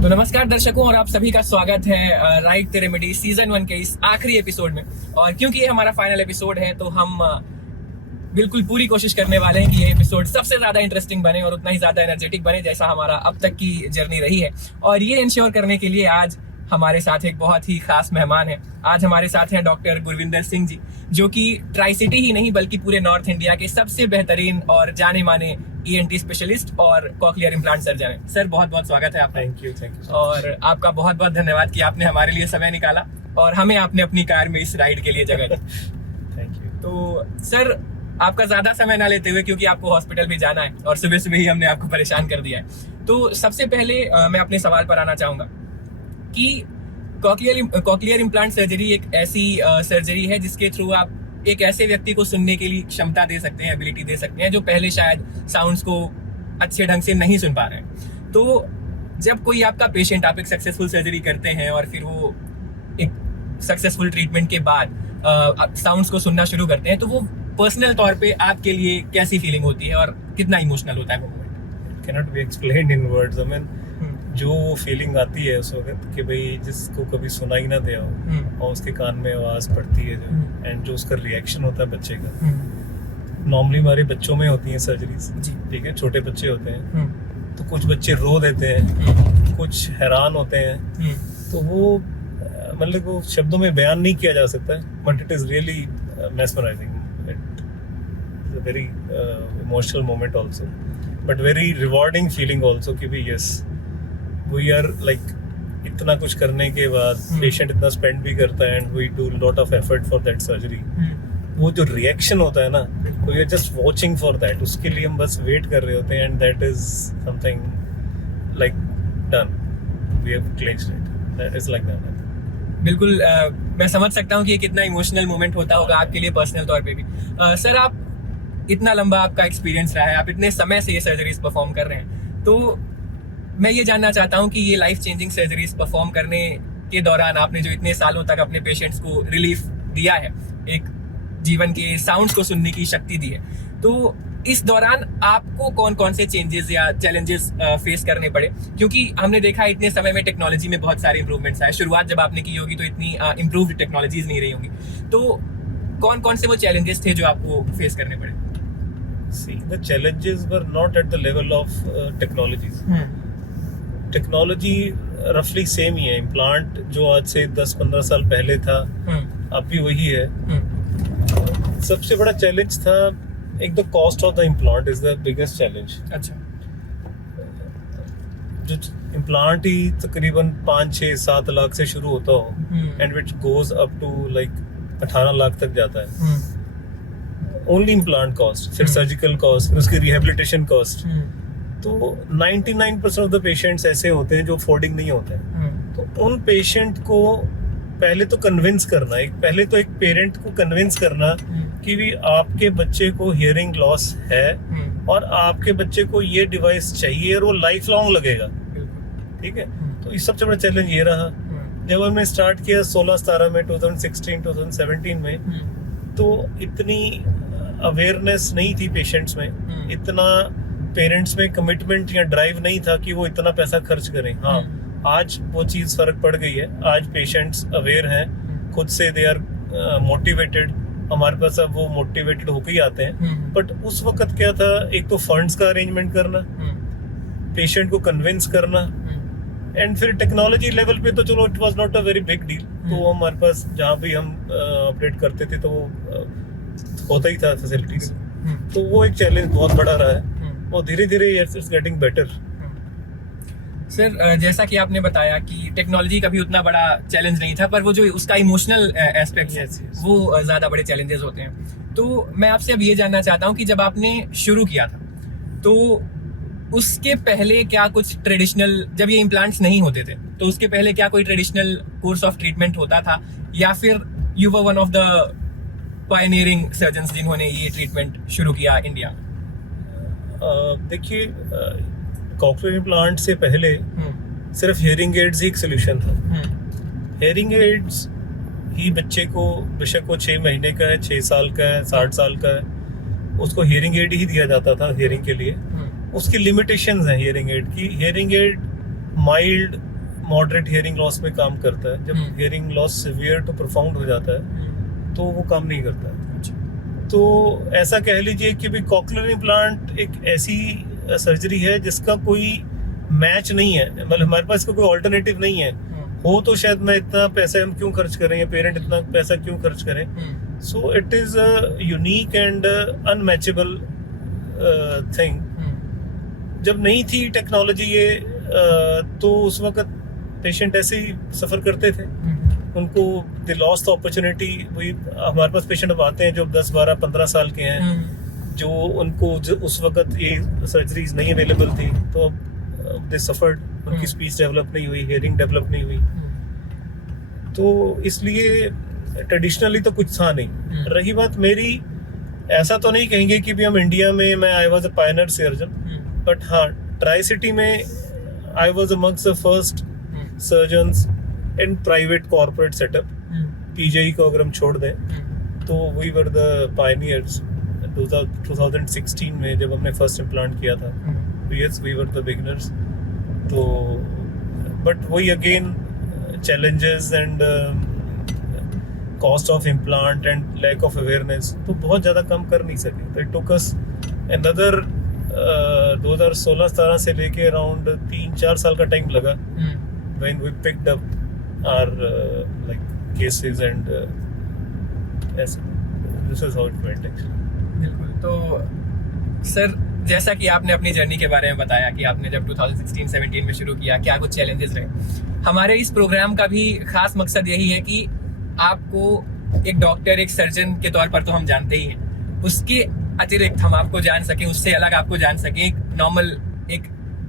तो नमस्कार दर्शकों, और आप सभी का स्वागत है राइट द रेमेडी सीजन 1 के इस आखिरी एपिसोड में। और क्योंकि ये हमारा फाइनल एपिसोड है तो हम बिल्कुल पूरी कोशिश करने वाले हैं कि ये एपिसोड सबसे ज्यादा इंटरेस्टिंग बने और उतना ही ज्यादा एनर्जेटिक बने जैसा हमारा अब तक की जर्नी रही है। और ये इंश्योर करने के लिए आज हमारे साथ एक बहुत ही खास मेहमान है। आज हमारे साथ हैं डॉक्टर गुरविंदर सिंह जी, जो कि ट्राई सिटी ही नहीं बल्कि पूरे नॉर्थ इंडिया के सबसे बेहतरीन और जाने माने ENT स्पेशलिस्ट और कॉकलियर इम्प्लांट सर्जन है। सर बहुत बहुत स्वागत है आपका। Thank you. और आपका बहुत बहुत धन्यवाद कि आपने हमारे लिए समय निकाला और हमें आपने अपनी कार में इस राइड के लिए जगह दी। Thank you. तो सर आपका ज्यादा समय ना लेते हुए, क्योंकि आपको हॉस्पिटल भी जाना है और सुबह सुबह ही हमने आपको परेशान कर दिया है, तो सबसे पहले मैं अपने सवाल पर आना चाहूंगा कि कॉकलियर इम्प्लांट सर्जरी एक ऐसी सर्जरी है जिसके थ्रू आप एक ऐसे व्यक्ति को सुनने के लिए क्षमता दे सकते हैं, एबिलिटी दे सकते हैं, जो पहले शायद साउंड्स को अच्छे ढंग से नहीं सुन पा रहे हैं। तो जब कोई आपका पेशेंट, आप एक सक्सेसफुल सर्जरी करते हैं और फिर वो एक सक्सेसफुल ट्रीटमेंट के बाद साउंड्स को सुनना शुरू करते हैं, तो वो पर्सनल तौर पे आपके लिए कैसी फीलिंग होती है और कितना इमोशनल होता है वो moment? Cannot be explained in words. I mean जो फीलिंग आती है उस वक्त कि भाई जिसको कभी सुना ही ना दिया हो और उसके कान में आवाज पड़ती है जो, एंड जो उसका रिएक्शन होता है बच्चे का, नॉर्मली हमारे बच्चों में होती है सर्जरीज, ठीक है, छोटे बच्चे होते हैं तो कुछ बच्चे रो देते हैं, कुछ हैरान होते हैं, तो वो मतलब वो शब्दों में बयान नहीं किया जा सकता है, but it is really mesmerizing. It's a very emotional moment also, but very rewarding feeling also कि भी yes, we are like इतना कुछ करने के बाद पेशेंट इतना स्पेंड भी करता है and we do lot of effort for that surgery. वो जो रिएक्शन होता है ना, we are just watching for that. उसके लिए हम बस वेट कर रहे होते हैं and that is something like done. We have clinched it. That is like that. बिल्कुल मैं समझ सकता हूँ कि ये कितना इमोशनल मोमेंट होता होगा आपके लिए पर्सनल तौर पे भी। सर आप इतना लंबा आपका एक्सपीरियंस रहा है, आप इतने समय से ये सर्जरीज परफॉर्म कर रहे हैं, तो मैं ये जानना चाहता हूँ कि ये लाइफ चेंजिंग सर्जरीज परफॉर्म करने के दौरान आपने जो इतने सालों तक अपने पेशेंट्स को रिलीफ दिया है, एक जीवन के साउंड्स को सुनने की शक्ति दी है, तो इस दौरान आपको कौन कौन से चेंजेस या चैलेंजेस फेस करने पड़े? क्योंकि हमने देखा इतने समय में टेक्नोलॉजी में बहुत सारे इंप्रूवमेंट्स आए। शुरुआत जब आपने की होगी तो इतनी इम्प्रूव्ड टेक्नोलॉजीज नहीं रही होंगी, तो कौन कौन से वो चैलेंजेस थे जो आपको फेस करने पड़े? See, the challenges were not at the level of technologies. Technology रफली सेम ही है। इम्प्लांट जो आज से 10-15 साल पहले था अब भी वही है। सबसे बड़ा चैलेंज था एक तो cost of the implant is the biggest challenge. अच्छा। जो इम्प्लांट ही तकरीबन 5-6-7 लाख से शुरू होता हो and which goes up to like 18 lakh तक जाता है, ओनली इम्प्लांट कॉस्ट, फिर सर्जिकल कॉस्ट, फिर उसकी रिहेबिलिटेशन कॉस्ट। तो 99% ऑफ द पेशेंट्स ऐसे होते हैं जो अफोर्डिंग नहीं होते हैं। तो उन पेशेंट को पहले तो कन्विंस करना, पहले तो एक पेरेंट को कन्विंस करना कि भी आपके बच्चे को हियरिंग लॉस है और आपके बच्चे को ये डिवाइस चाहिए और वो लाइफ लॉन्ग लगेगा, ठीक है। तो इस सबसे बड़ा चैलेंज ये रहा। जब हमने स्टार्ट किया 16-17 में, 2016-2017 में, तो इतनी अवेयरनेस नहीं थी पेशेंट्स में, इतना पेरेंट्स में कमिटमेंट या ड्राइव नहीं था कि वो इतना पैसा खर्च करें। हाँ, आज वो चीज फर्क पड़ गई है। आज पेशेंट्स अवेयर हैं, खुद से दे आर मोटिवेटेड। हमारे पास अब वो मोटिवेटेड होकर ही आते हैं। बट उस वक्त क्या था, एक तो फंड्स का अरेंजमेंट करना, पेशेंट को कन्विंस करना, एंड फिर टेक्नोलॉजी लेवल पे तो चलो it was not a very big deal. तो हमारे पास जहाँ भी हम ऑपरेट करते थे तो वो होता ही था फैसिलिटीज। तो वो एक चैलेंज बहुत बड़ा रहा है और धीरे धीरे इट्स गेटिंग बेटर। सर जैसा कि आपने बताया कि टेक्नोलॉजी का भी उतना बड़ा चैलेंज नहीं था, पर वो जो उसका इमोशनल एस्पेक्ट है वो ज्यादा बड़े चैलेंजेस होते हैं। तो मैं आपसे अब ये जानना चाहता हूँ कि जब आपने शुरू किया था तो उसके पहले क्या कुछ ट्रेडिशनल, जब ये इम्प्लांट्स नहीं होते थे तो उसके पहले क्या कोई ट्रेडिशनल कोर्स ऑफ ट्रीटमेंट होता था, या फिर you were one of the pioneering surgeons जिन्होंने ये ट्रीटमेंट शुरू किया इंडिया? देखिए, कॉकलियर इम्प्लांट से पहले सिर्फ हियरिंग एड्स ही एक सोल्यूशन था। हियरिंग एड्स ही बच्चे को, बेशक वो 6 महीने का है, 6 साल का है, 60 साल का है, उसको हियरिंग एड ही दिया जाता था हियरिंग के लिए। उसकी लिमिटेशंस हैं हियरिंग एड की। Hearing aid mild moderate hearing loss में काम करता है. जब hearing loss severe to profound हो जाता है तो वो काम नहीं करता है. तो ऐसा कह लीजिए कि भाई कॉक्लियर इम्प्लांट एक ऐसी सर्जरी है जिसका कोई मैच नहीं है, मतलब हमारे पास कोई ऑल्टरनेटिव नहीं है. हो तो शायद मैं इतना पैसा हम क्यों खर्च करें या पेरेंट इतना पैसा क्यों खर्च करें. So it is a unique and unmatchable thing. जब नहीं थी टेक्नोलॉजी ये तो उस वक्त पेशेंट ऐसे ही सफर करते थे. उनको दे लॉस्ट द अपॉर्चुनिटी. वही हमारे पास पेशेंट अब आते हैं जो 10, 12, 15 साल के हैं, जो उनको उस वक्त ये सर्जरीज नहीं अवेलेबल थी, तो दे सफर्ड. उनकी स्पीच डेवलप नहीं हुई, हियरिंग डेवलप नहीं हुई. तो इसलिए ट्रेडिशनली तो कुछ था नहीं. रही बात मेरी, ऐसा तो नहीं कहेंगे कि भी हम इंडिया में मैं I was a Pioneer surgeon, but हाँ ट्राई सिटी में I was amongst the first surgeons in private corporate setup. PGI को अगर हम छोड़ दें तो वी वर द पायनियर्स. 2016 में जब हमने फर्स्ट इम्प्लांट किया था, yes we were the beginners. तो बट वही again challenges and cost of implant and lack of awareness, तो बहुत ज़्यादा कम कर नहीं सके. तो it took us another 2016-17 से लेके अराउंड 3-4 साल का टाइम लगा when we picked up our like cases and yes, this is how it went actually. बिल्कुल. तो सर जैसा कि आपने अपनी जर्नी के बारे में बताया कि आपने जब 2016-17 में शुरू किया, क्या कुछ चैलेंजेस रहे. हमारे इस प्रोग्राम का भी खास मकसद यही है कि आपको एक डॉक्टर, एक सर्जन के तौर पर तो हम जानते ही हैं, उसके अतिरिक्त हम आपको जान सकें, उससे अलग आपको जान सकें एक नॉर्मल एक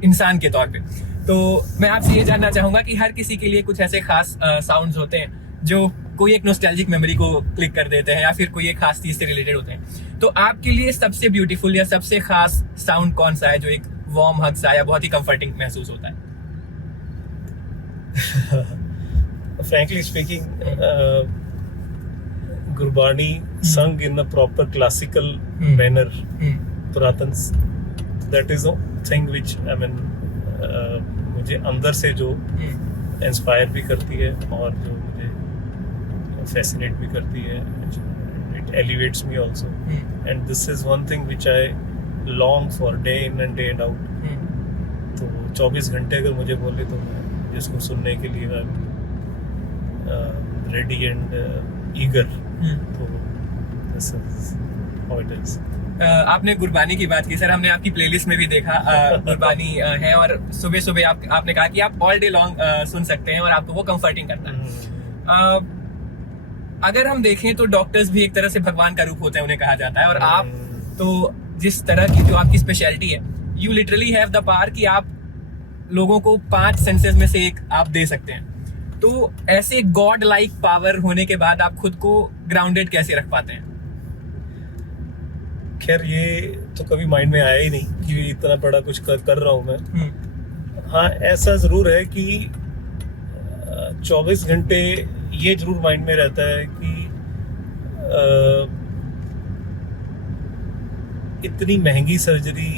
इंसान के तौर पे. तो मैं आपसे ये जानना चाहूँगा कि हर किसी के लिए कुछ ऐसे खास साउंड्स होते हैं जो कोई एक नॉस्टैल्जिक मेमोरी को क्लिक कर देते हैं या फिर कोई एक खास चीज से रिलेटेड होते हैं. तो आपके लिए सबसे ब्यूटीफुल या सबसे खास साउंड कौन सा है जो एक वार्म हग सा या बहुत ही कंफर्टिंग महसूस होता है? Frankly speaking, Gurbani sung in a proper classical manner, Purathan, that is a thing which I mean मुझे अंदर से जो इंस्पायर भी करती है और जो मुझे फैसिनेट भी करती है. It elevates me also, and this is one thing which I long for day in and day out. तो 24 घंटे अगर मुझे बोले तो मैं जिसको सुनने के लिए मैं रेडी एंड ईगर. तो this is how it is. आपने गुरबानी की बात की सर, हमने आपकी प्लेलिस्ट में भी देखा गुरबानी है और सुबह सुबह आपने कहा कि आप ऑल डे लॉन्ग सुन सकते हैं और आपको वो कंफर्टिंग करता है. अगर हम देखें तो डॉक्टर्स भी एक तरह से भगवान का रूप होते हैं, उन्हें कहा जाता है, और आप तो जिस तरह की जो आपकी स्पेशलिटी है, you literally have the power कि आप लोगों को 5 सेंसेस में से एक आप दे सकते हैं. तो ऐसे गॉड लाइक पावर होने के बाद आप खुद को ग्राउंडेड कैसे रख पाते हैं? खैर ये तो कभी माइंड में आया ही नहीं कि इतना बड़ा कुछ कर रहा हूँ मैं. हाँ ऐसा जरूर है कि 24 घंटे ये जरूर माइंड में रहता है कि इतनी महंगी सर्जरी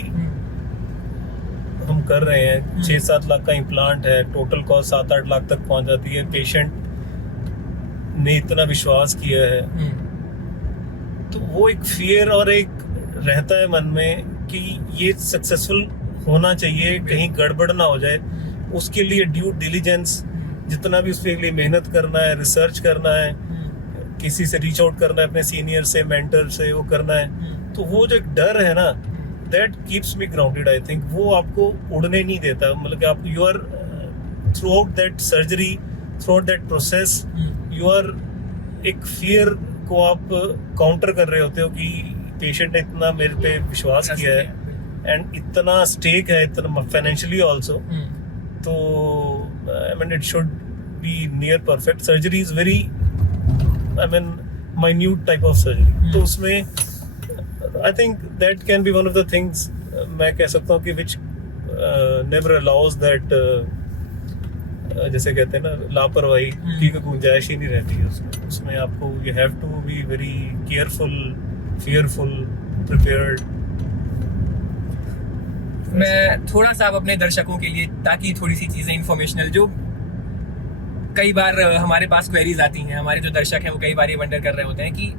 हम कर रहे हैं. 6-7 लाख का इम्प्लांट है, टोटल कॉस्ट 7-8 लाख तक पहुंच जाती है. पेशेंट ने इतना विश्वास किया है, तो वो एक फियर और एक रहता है मन में कि ये सक्सेसफुल होना चाहिए, कहीं गड़बड़ ना हो जाए. उसके लिए ड्यू डिलीजेंस जितना भी उसके लिए मेहनत करना है, रिसर्च करना है, किसी से रीच आउट करना है, अपने सीनियर से, मेंटर से वो करना है. तो वो जो एक डर है ना, that keeps me grounded. I think वो आपको उड़ने नहीं देता. मतलब कि आप you are throughout that surgery, throughout that process, you are एक फियर को आप काउंटर कर रहे होते हो कि पेशेंट ने इतना मेरे पे विश्वास किया है एंड इतना स्टेक है, इतना फाइनेंशियली ऑल्सो. तो I mean it should be near perfect. Surgery is very I mean minute type of surgery. तो उसमें I think that can be one of the things मैं कह सकता हूँ कि विच नेवर अलाउज दैट, जैसे कहते हैं ना, लापरवाही की कोई गुंजाइश ही नहीं रहती है उसमें. उसमें आपको you have to be very careful, fearful, prepared. मैं थोड़ा सा अब अपने दर्शकों के लिए, ताकि थोड़ी सी चीजें इंफॉर्मेशनल जो कई बार हमारे पास क्वेरीज आती हैं, हमारे जो दर्शक हैं वो कई बार ये वंडर कर रहे होते हैं कि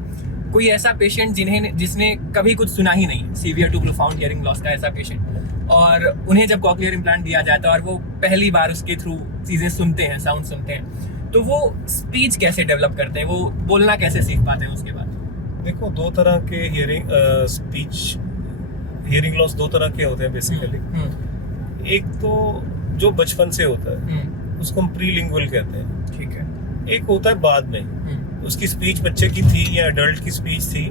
कोई ऐसा पेशेंट जिसने कभी कुछ सुना ही नहीं, severe to profound hearing loss का ऐसा पेशेंट, और उन्हें जब कॉक्लियर इम्प्लांट दिया जाता है और वो पहली बार उसके थ्रू चीज़ें सुनते हैं, साउंड सुनते हैं, तो वो स्पीच कैसे डेवलप करते हैं, वो बोलना कैसे सीख पाते हैं उसके बाद? देखो, दो तरह के हियरिंग लॉस दो तरह के होते हैं बेसिकली। एक तो जो बचपन से होता है उसको हम प्रीलिंगुअल कहते हैं, ठीक है। एक होता है बाद में, उसकी स्पीच बच्चे की थी या एडल्ट की स्पीच थी,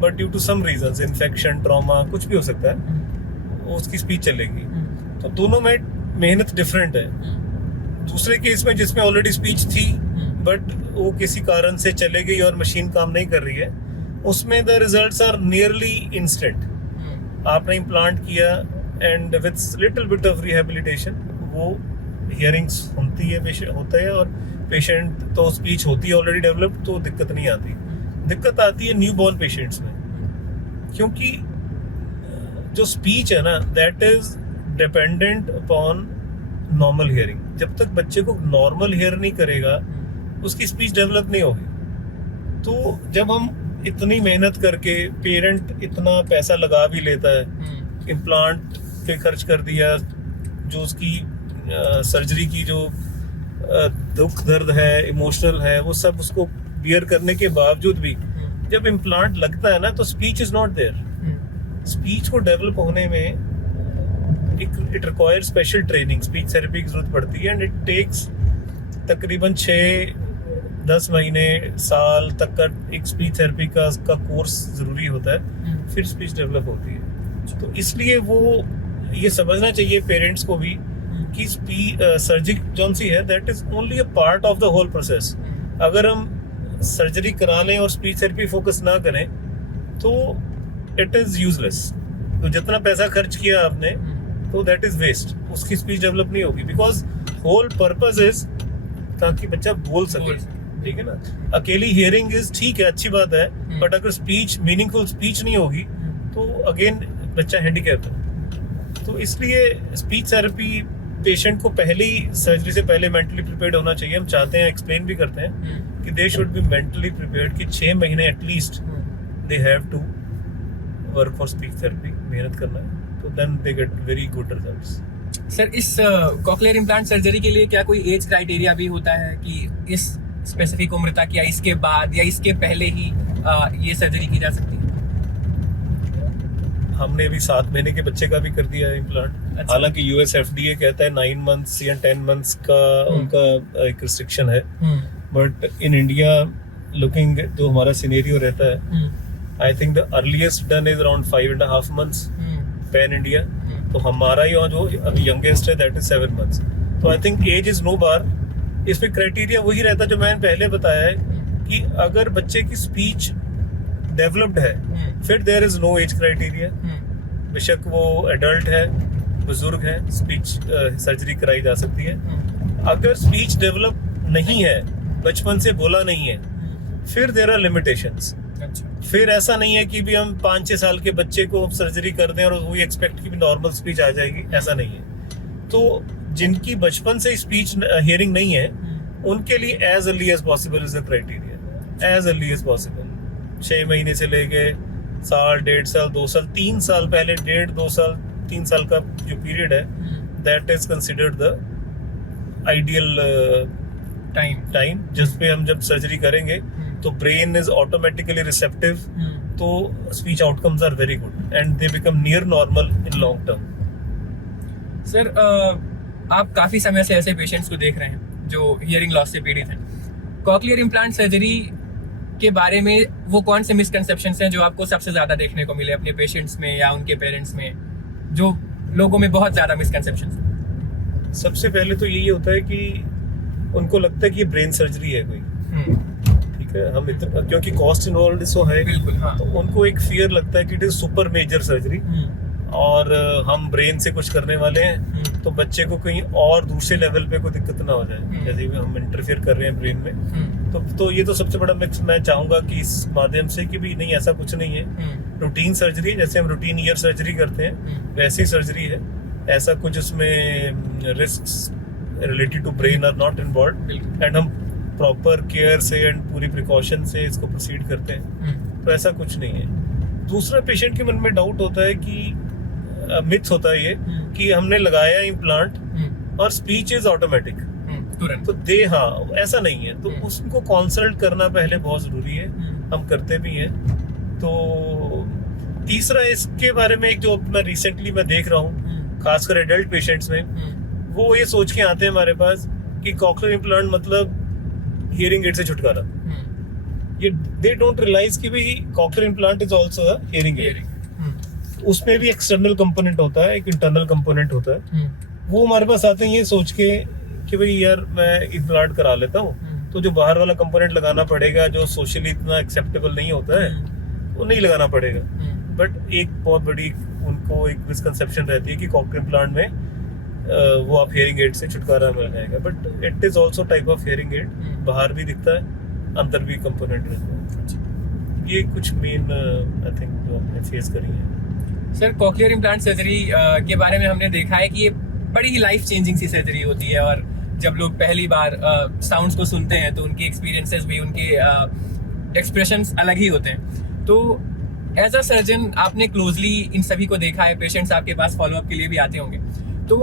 but due to some reasons, infection, trauma, कुछ भी हो सकता है, उसकी स्पीच चलेगी। तो दोनों में मेहनत डिफरेंट है। दूसरे केस में जिसमें ऑलरेडी स्पीच थी बट वो किसी कारण से चले गई और मशीन काम नहीं कर रही है, उसमें the results are nearly instant. आपने इम्प्लांट किया and with little bit of rehabilitation वो हियरिंग्स होती है, पेशेंट होता है, और पेशेंट तो स्पीच होती है ऑलरेडी डेवलप्ड, तो दिक्कत नहीं आती। दिक्कत आती है न्यू बॉर्न पेशेंट्स में, क्योंकि जो स्पीच है ना, that is dependent upon normal hearing. जब तक बच्चे को नॉर्मल हियर नहीं करेगा उसकी स्पीच डेवलप नहीं होगी। तो जब हम इतनी मेहनत करके, पेरेंट इतना पैसा लगा भी लेता है, इम्प्लांट पे खर्च कर दिया, जो उसकी सर्जरी की जो दुख दर्द है, इमोशनल है, वो सब उसको बियर करने के बावजूद भी जब इम्प्लांट लगता है ना, तो speech is not there. Speech को डेवलप होने में it require special training, speech therapy की जरूरत पड़ती है, एंड इट टेक्स तकरीबन 6-10 महीने, साल तक का एक स्पीच थेरेपी का कोर्स जरूरी होता है, फिर स्पीच डेवलप होती है। तो इसलिए वो ये समझना चाहिए पेरेंट्स को भी कि सर्जरी जौन सी है, that is only a part of the whole process. अगर हम सर्जरी करा लें और स्पीच थेरेपी फोकस ना करें तो इट इज यूजलेस। तो जितना पैसा खर्च किया आपने, तो दैट इज वेस्ट, उसकी स्पीच डेवलप नहीं होगी, बिकॉज होल पर्पस इज ताकि बच्चा बोल सके, ठीक है ना। अकेली हियरिंग इज ठीक है, अच्छी बात है, बट अगर स्पीच, मीनिंगफुल स्पीच नहीं होगी तो अगेन बच्चा हैंडीकैप है। तो इसलिए स्पीच थेरेपी पेशेंट को पहली सर्जरी से पहले मेंटली प्रिपेयर्ड होना चाहिए। हम चाहते हैं, एक्सप्लेन भी करते हैं कि they should be mentally prepared कि 6 महीने at least they have to work for speech therapy, मेहनत करना है, तो then they get very good results. Sir, इस कॉक्लियर इम्प्लांट सर्जरी के लिए क्या कोई एज क्राइटेरिया भी होता है कि इस स्पेसिफिक उम्र तक या इसके बाद या इसके पहले ही ये सर्जरी की जा सकती है? हमने अभी 7 महीने के बच्चे का भी कर दिया है इम्प्लांट। अच्छा। हालांकि यूएस एफडीए कहता है 9 मंथ्स या 10 मंथ्स का उनका एक रिस्ट्रिक्शन है, बट इन इंडिया लुकिंग जो हमारा सिनेरियो रहता है, I think the earliest done is around 5.5 months pan India. तो हमारा यहाँ जो अभी यंगेस्ट है दैट इज 7 मंथ्स। तो I think age is no bar. इसमें क्राइटेरिया वही रहता है जो मैंने पहले बताया है कि अगर बच्चे की स्पीच डेवलप्ड है, फिर there is no age criteria. बेशक वो एडल्ट है, बुजुर्ग है, स्पीच सर्जरी कराई जा सकती है। अगर स्पीच डेवलप नहीं है, बचपन से बोला नहीं है, फिर देयर आर लिमिटेशंस। फिर ऐसा नहीं है कि भी हम 5-6 साल के बच्चे को सर्जरी कर दें और वो एक्सपेक्ट की भी नॉर्मल स्पीच आ जाएगी, ऐसा नहीं है। तो जिनकी बचपन से स्पीच हियरिंग नहीं है, उनके लिए as early as possible is the criteria, as early as possible. 6 महीने से लेके साल, 1.5 साल, 2 साल, 3 साल पहले, 1.5-2 साल, 3 साल का जो पीरियड है, that is considered the ideal time जिस पे हम जब सर्जरी करेंगे तो ब्रेन इज ऑटोमेटिकली रिसेप्टिव, तो speech outcomes are very good and they become near normal in long term. Sir, आप काफी समय से ऐसे पेशेंट्स को देख रहे हैं जो हियरिंग लॉस से पीड़ित हैं। कॉक्लियर इम्प्लांट सर्जरी के बारे में वो कौन से मिसकंसेप्शंस हैं जो आपको सबसे ज्यादा देखने को मिले अपने पेशेंट्स में या उनके पेरेंट्स में, जो लोगों में बहुत ज्यादा मिसकंसेप्शंस हैं? सबसे पहले तो यही होता है कि उनको लगता है कि ये ब्रेन सर्जरी है कोई, ठीक है। हम इतना, क्योंकि कॉस्ट इन्वॉल्व सो है, बिल्कुल, हाँ। तो उनको एक फियर लगता है कि it is super major surgery और हम ब्रेन से कुछ करने वाले हैं, तो बच्चे को कहीं और दूसरे लेवल पे कोई दिक्कत ना हो जाए, जैसे भी हम इंटरफेयर कर रहे हैं ब्रेन में। तो ये तो सबसे बड़ा मिक्स मैं चाहूंगा कि इस माध्यम से कि भी नहीं, ऐसा कुछ नहीं है। रूटीन सर्जरी, जैसे हम रूटीन ईयर सर्जरी करते हैं, वैसी सर्जरी है। ऐसा कुछ उसमें risk related to brain are not involve, बिल्कुल। एंड हम प्रॉपर केयर से एंड पूरी प्रिकॉशन से इसको प्रोसीड करते हैं, तो ऐसा कुछ नहीं है। दूसरा, पेशेंट के मन में डाउट होता है कि मिथ होता है ये कि हमने लगाया इम्प्लांट और स्पीच इज ऑटोमेटिक तुरंत। तो हाँ, ऐसा नहीं है। तो उसको कंसल्ट करना पहले बहुत जरूरी है, हम करते भी हैं। तो तीसरा, इसके बारे में एक जो मैं रिसेंटली देख रहा हूँ खासकर एडल्ट पेशेंट्स में, वो ये सोच के आते हैं हमारे पास कि कॉक्लियर इम्प्लांट मतलब हियरिंग एड से छुटकारा। ये दे डोंट रियलाइज कि भाई cochlear implant is also a hearing aid. उसमें भी एक्सटर्नल कंपोनेंट होता है, एक इंटरनल कंपोनेंट होता है। वो हमारे पास आते हैं ये सोच के कि भाई यार मैं इम्प्लांट करा लेता हूँ, तो जो बाहर वाला कंपोनेंट लगाना पड़ेगा जो सोशली इतना एक्सेप्टेबल नहीं होता है वो नहीं लगाना पड़ेगा। बट एक बहुत बड़ी उनको एक मिसकंसेप्शन रहती है कि कॉक्लियर इम्प्लांट में वो आप हियरिंग एड से छुटकारा मिल जाएगा, but it is also type of hearing aid. बाहर भी दिखता है, अंदर भी कंपोनेंट रहता है। ये कुछ मेन आई थिंक जो हमने फेस करी है। सर, कॉक्लियर इम्प्लांट सर्जरी के बारे में हमने देखा है कि ये बड़ी ही लाइफ चेंजिंग सी सर्जरी होती है, और जब लोग पहली बार साउंड्स को सुनते हैं तो उनके एक्सपीरियंसेस भी, उनके एक्सप्रेशंस अलग ही होते हैं। तो एज अ सर्जन आपने क्लोजली इन सभी को देखा है, पेशेंट्स आपके पास फॉलोअप के लिए भी आते होंगे। तो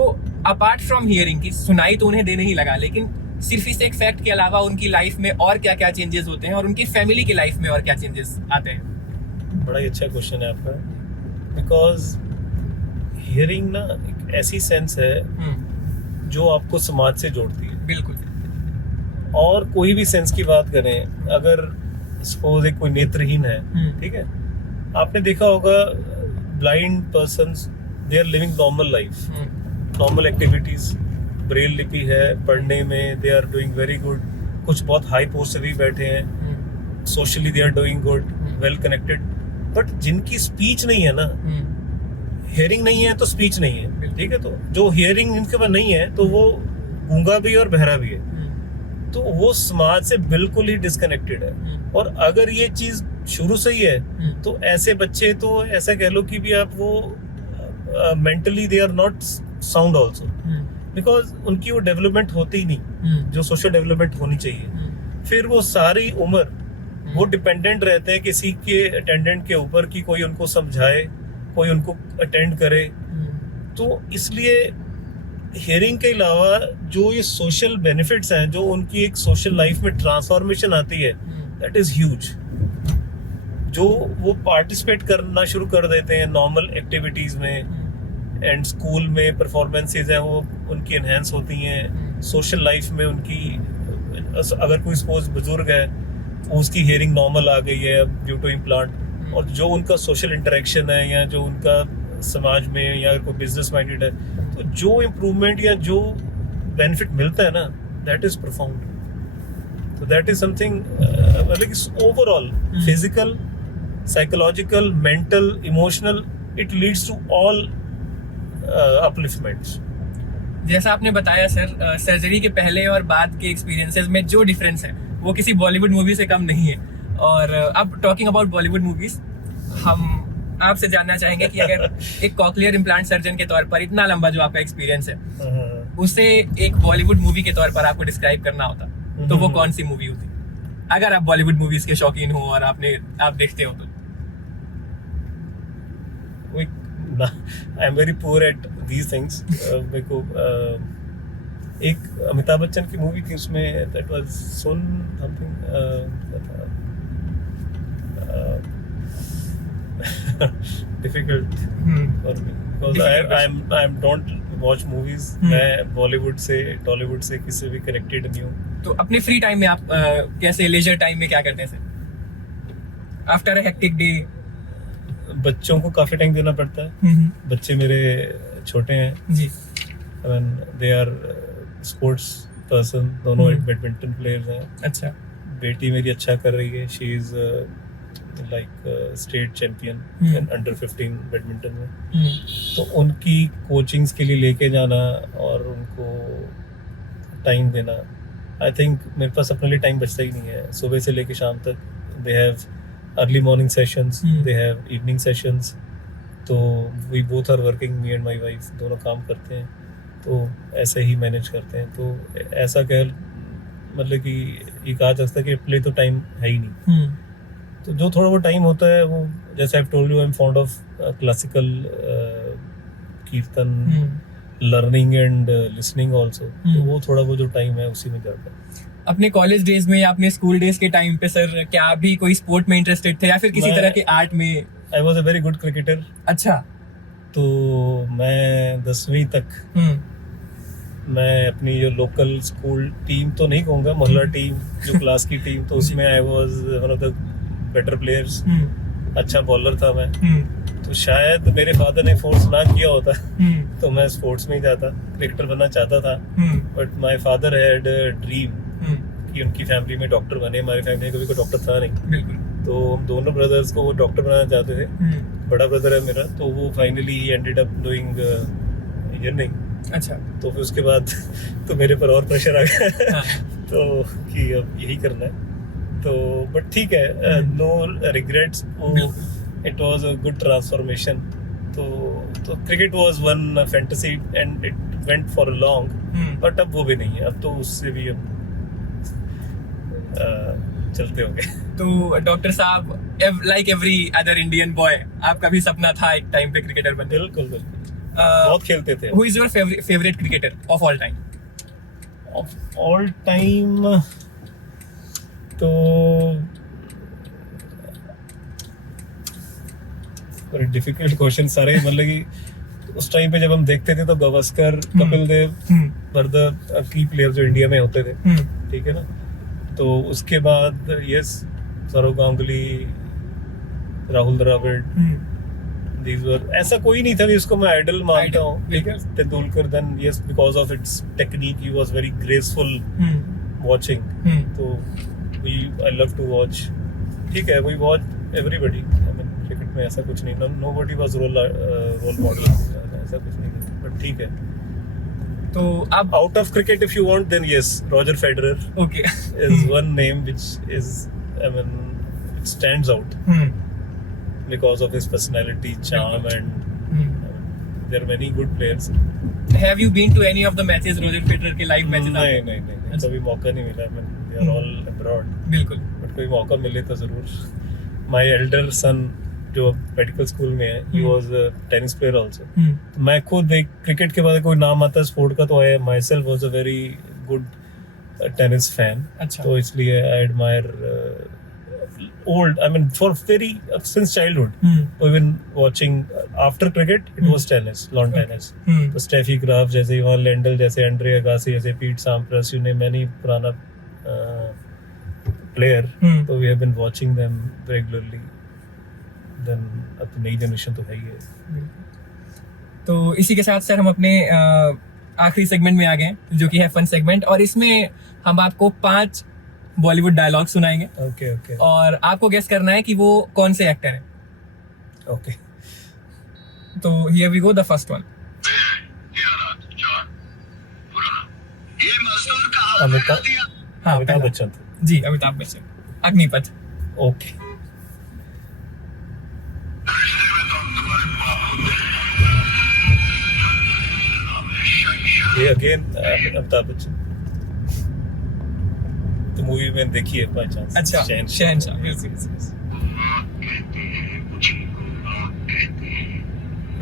अपार्ट फ्रॉम हियरिंग की सुनाई तो उन्हें देने ही लगा, लेकिन सिर्फ इस एक फैक्ट के अलावा उनकी लाइफ में और क्या क्या चेंजेस होते हैं और उनकी फैमिली की लाइफ में और क्या चेंजेस आते हैं? बड़ा ही अच्छा क्वेश्चन है आपका, बिकॉज हियरिंग ना एक ऐसी सेंस है जो आपको समाज से जोड़ती है। बिल्कुल। और कोई भी सेंस की बात करें, अगर सपोज एक कोई नेत्रहीन है, ठीक है, आपने देखा होगा blind persons they are living normal life, normal activities, braille लिपि है, पढ़ने में they are doing very good, कुछ बहुत हाई पोस्ट से भी बैठे हैं, socially they are doing good, well connected. But जिनकी स्पीच नहीं है ना, हियरिंग नहीं है तो स्पीच नहीं है, ठीक है, तो जो हियरिंग जिनके पास नहीं है तो वो गूंगा भी और बहरा भी है, तो वो समाज से बिल्कुल ही डिस्कनेक्टेड है। और अगर ये चीज शुरू से ही है तो ऐसे बच्चे, तो ऐसा कह लो कि भी आप वो mentally they are not sound also, because उनकी वो डेवलपमेंट होती ही नहीं जो सोशल डेवलपमेंट होनी चाहिए। फिर वो सारी उम्र वो डिपेंडेंट रहते हैं किसी के अटेंडेंट के ऊपर कि कोई उनको समझाए, कोई उनको अटेंड करे। तो इसलिए हियरिंग के अलावा जो ये सोशल बेनिफिट्स हैं, जो उनकी एक सोशल लाइफ में ट्रांसफॉर्मेशन आती है, दैट इज ह्यूज। जो वो पार्टिसिपेट करना शुरू कर देते हैं नॉर्मल एक्टिविटीज में, एंड स्कूल में परफॉर्मेंसेज हैं वो उनकी एनहेंस होती हैं, सोशल लाइफ में उनकी, अगर कोई सपोज बुजुर्ग है उसकी हियरिंग नॉर्मल आ गई है ड्यू टू इम्प्लांट, और जो उनका सोशल इंटरेक्शन है या जो उनका समाज में या कोई बिजनेस माइंडेड है, तो जो इम्प्रूवमेंट या जो बेनिफिट मिलता है ना, दैट इज प्रोफाउंड। तो दैट इज समथिंग मतलब overall physical, psychological, mental, emotional, it leads to all upliftments. जैसा आपने बताया सर, सर्जरी के पहले और बाद के एक्सपीरियंसेस में जो डिफरेंस है वो किसी बॉलीवुड मूवी से कम नहीं है। और अब टॉकिंग अबाउट बॉलीवुड मूवीज, हम आपसे जानना चाहेंगे कि अगर एक कॉक्लियर इम्प्लांट सर्जन के तौर पर इतना लंबा जो आपका एक्सपीरियंस है, उसे एक बॉलीवुड मूवी के तौर पर आपको डिस्क्राइब करना होता तो वो कौन सी मूवी होती, अगर आप बॉलीवुड मूवीज के शौकीन हो और आप देखते हो तो? I am very poor at these things. मेरे को एक अमिताभ बच्चन की मूवी थी, उसमें that was soon something difficult for me because I am don't watch movies. मैं बॉलीवुड से टॉलीवुड से किसी भी कनेक्टेड नहीं हूँ। तो अपने फ्री टाइम में आप कैसे, लेजर टाइम में क्या करते हैं sir after a hectic day? बच्चों को काफी टाइम देना पड़ता है। बच्चे मेरे छोटे हैं जी, दे आर स्पोर्ट्स पर्सन, दोनों बैडमिंटन प्लेयर्स हैं। अच्छा। बेटी मेरी अच्छा कर रही है, she is like state champion in under 15 badminton में। तो उनकी कोचिंग्स के लिए लेके जाना और उनको टाइम देना, आई थिंक मेरे पास अपने लिए टाइम बचता ही नहीं है। सुबह से लेके शाम तक they have early morning sessions, they have evening sessions. तो we both are working, me and my wife दोनों काम करते हैं। तो ऐसे ही मैनेज करते हैं। तो ऐसा कह मतलब कि ये कहा जा सकता है कि प्ले तो टाइम है ही नहीं। तो जो थोड़ा वो टाइम होता है वो, जैसे I told you, I am fond of classical कीर्तन, लर्निंग एंड लिसनिंग आल्सो। तो वो थोड़ा वो जो टाइम है उसी में जाता है। अपने कॉलेज डेज में या अपने स्कूल डेज के टाइम पे सर क्या आप भी कोई स्पोर्ट में इंटरेस्टेड थे या फिर किसी तरह के आर्ट में? I was a very good cricketer. अच्छा। तो मैं 10वीं तक मैं अपनी जो लोकल स्कूल टीम तो नहीं कहूँगा, मोहल्ला टीम, जो क्लास की टीम, तो उसमें I was one of the better players. अच्छा बॉलर था मैं। तो शायद मेरे फादर ने फोर्स ना किया होता तो मैं स्पोर्ट्स में ही जाता, क्रिकेटर बनना चाहता था। But my father had a dream कि उनकी फैमिली में डॉक्टर बने। हमारी फैमिली में कभी कोई डॉक्टर था नहीं। तो हम दोनों ब्रदर्स को वो डॉक्टर बनाना चाहते थे। बड़ा ब्रदर है मेरा, तो वो finally ended up doing engineering. अच्छा। तो फिर उसके बाद तो मेरे पर और प्रेशर आ गया तो कि अब यही करना है। तो बट ठीक है, no regrets. It was a good transformation. तो cricket was one fantasy and it went for long. But अब वो भी नहीं है, अब तो उससे भी अब चलते होंगे। तो डॉक्टर साहब, like every other Indian boy, आपका भी सपना था एक टाइम पे क्रिकेटर बनने? बिल्कुल बिल्कुल, बहुत खेलते थे। Who is your favourite cricketer of all time? Of all time तो बड़े डिफिकल्ट क्वेश्चन सारे। मतलब कि उस टाइम पे जब हम देखते थे तो Gavaskar, Kapil Dev were the key player जो इंडिया में होते थे। ठीक है ना। तो उसके बाद yes, Sourav Ganguly, Rahul Dravid, these were, ऐसा कोई नहीं था भी उसको मैं आइडल मानता हूँ। ठीक है। Tendulkar, then yes, because of its technique he was very graceful watching. तो आई लव टू वॉच। ठीक है, we watch everybody. I mean cricket में ऐसा कुछ नहीं, नोबडी वाज रोल मॉडल, ऐसा कुछ नहीं। बट ठीक है। तो अब out of cricket if you want, then yes, Roger Federer okay is one name which is, I mean, it stands out because of his personality, charm, and there are many good players. Have you been to any of the matches, Roger Federer के live matches? नहीं, कभी मौका नहीं मिला। I mean, they are all abroad. बिल्कुल। But कोई मौका मिले तो जरूर। My elder son जो मेडिकल स्कूल में है, he was a tennis player also. तो मैं खुद एक क्रिकेट के बाद कोई नाम आता है स्पोर्ट का तो I myself was a very good tennis fan. अच्छा। तो इसलिए I admire old, I mean for very since childhood, even watching after cricket it was tennis, lawn tennis. तो स्टेफी ग्राफ जैसे, इवान लेंडल जैसे, Andre Agassi जैसे, Pete Sampras, you name any पुराना player, तो we have been watching them regularly. Then अब नई generation तो है ही है। तो इसी के साथ सर हम अपने आखिरी सेगमेंट में आ गए जो कि है फन सेगमेंट, और इसमें हम आपको 5 बॉलीवुड डायलॉग सुनाएंगे। ओके। और आपको गेस करना है कि वो कौन से एक्टर हैं। ओके। तो here we go, the first one. Amitabh Bachchan ji, Amitabh Bachchan, Agneepath. Okay. ये अगेन अमिताभ बच्चन। तो मूवी में देखी है बाय चांस। अच्छा, शहनशाह, बिल्कुल।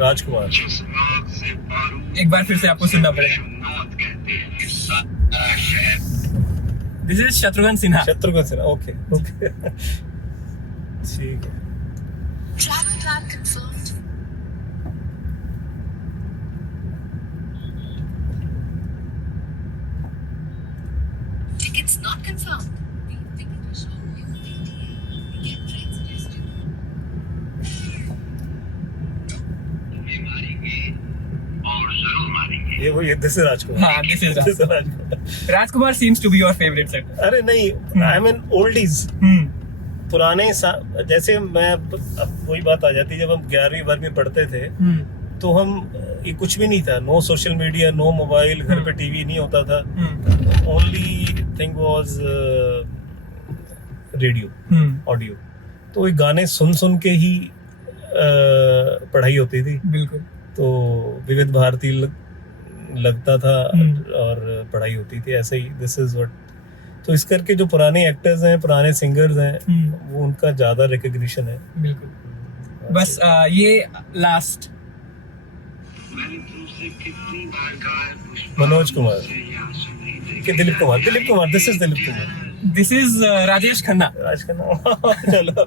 राजकुमार। एक बार फिर से आपको सुनना पड़ेगा। This is Shatrughan Sinha. Shatrughan Sinha, okay. ठीक है। Track confirmed. Tickets not confirmed. Ticket is shown in PTA. Get train suggested. ये दिस इज राजकुमार। हाँ, this is Rajkumar. Rajkumar seems to be your favorite sir. अरे नहीं, आई मीन ओल्डीज, पुराने जैसे मैं, अब वही बात आ जाती है, जब हम 11वीं 12वीं पढ़ते थे तो हम, ये कुछ भी नहीं था, no social media, no mobile, घर पे टीवी नहीं होता था। Only thing was radio, audio. तो ये गाने सुन सुन के ही पढ़ाई होती थी। बिल्कुल। तो विविध भारती लगता था और पढ़ाई होती थी, ऐसे ही दिस इज व्हाट। तो इस करके जो पुराने एक्टर्स हैं, पुराने सिंगर्स हैं, वो उनका ज्यादा रिकग्निशन है। बिल्कुल। बस ये लास्ट मनोज कुमार के Dilip Kumar this is Dilip Kumar, this is Rajesh Khanna. Raj का नाम चलो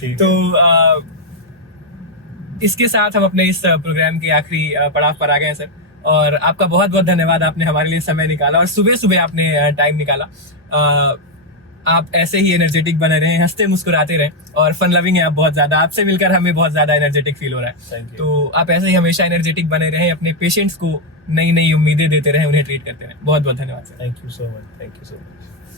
ठीक तो है। इसके साथ हम अपने इस प्रोग्राम के आखिरी पड़ाव पर आ गए हैं सर, और आपका बहुत बहुत धन्यवाद, आपने हमारे लिए समय निकाला और सुबह सुबह आपने टाइम निकाला। आप ऐसे ही एनर्जेटिक बने रहें, हंसते मुस्कुराते रहें, और फन लविंग है आप बहुत ज्यादा। आपसे मिलकर हमें बहुत ज्यादा एनर्जेटिक फील हो रहा है। Thank you. तो आप ऐसे ही हमेशा एनर्जेटिक बने रहें, अपने पेशेंट्स को नई नई उम्मीदें देते रहें, उन्हें ट्रीट करते रहें। बहुत बहुत धन्यवाद sir. Thank you so much.